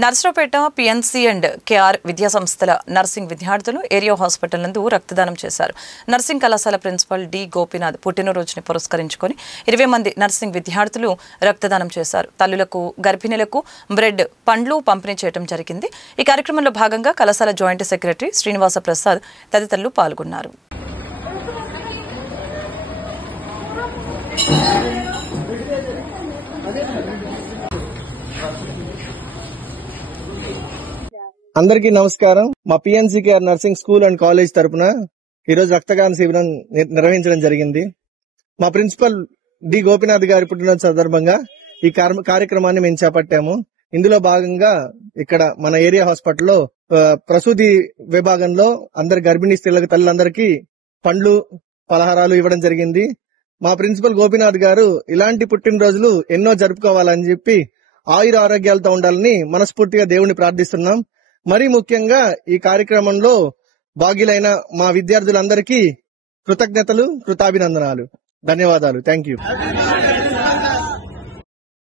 Narasaraopet PNC and KR విద్యాసంస్థల nursing విద్యార్థులు area hospital నందు రక్తదానం చేశారు. నర్సింగ్ కళాశాల ప్రిన్సిపల్ డి గోపీనాథ్ పుట్టినరోజుని పురస్కరించుకొని 20 మంది నర్సింగ్ విద్యార్థులు రక్తదానం చేశారు. తల్లులకు, గర్భిణులకు బ్రెడ్, పండ్లు పంపిణీ చేయడం జరిగింది. ఈ కార్యక్రమంలో భాగంగా కళాశాల జాయింట్ సెక్రటరీ శ్రీనివాస ప్రసాద్ తదితరులు పాల్గొన్నారు. అందరికీ నమస్కారం. మా పిఎన్సికేఆర్ నర్సింగ్ స్కూల్ అండ్ కాలేజ్ తరపున ఈరోజు రక్తదాన శిబిరం నిర్వహించడం జరిగింది. మా ప్రిన్సిపల్ డి గోపీనాథ్ గారి పుట్టినరోజు సందర్భంగా ఈ కార్యక్రమాన్ని మేము చేపట్టాము. ఇందులో భాగంగా ఇక్కడ మన ఏరియా హాస్పిటల్లో ప్రసూతి విభాగంలో అందరి గర్భిణీ స్త్రీలకు, తల్లులందరికీ పండ్లు, పలహారాలు ఇవ్వడం జరిగింది. మా ప్రిన్సిపల్ గోపీనాథ్ గారు ఇలాంటి పుట్టినరోజులు ఎన్నో జరుపుకోవాలని చెప్పి ఆయుర ఆరోగ్యాలతో ఉండాలని మనస్ఫూర్తిగా దేవుణ్ణి ప్రార్థిస్తున్నాం. మరీ ముఖ్యంగా ఈ కార్యక్రమంలో భాగ్యులైన మా విద్యార్థులందరికీ కృతజ్ఞతలు, కృతాభినందనాలు, ధన్యవాదాలు. Thank you.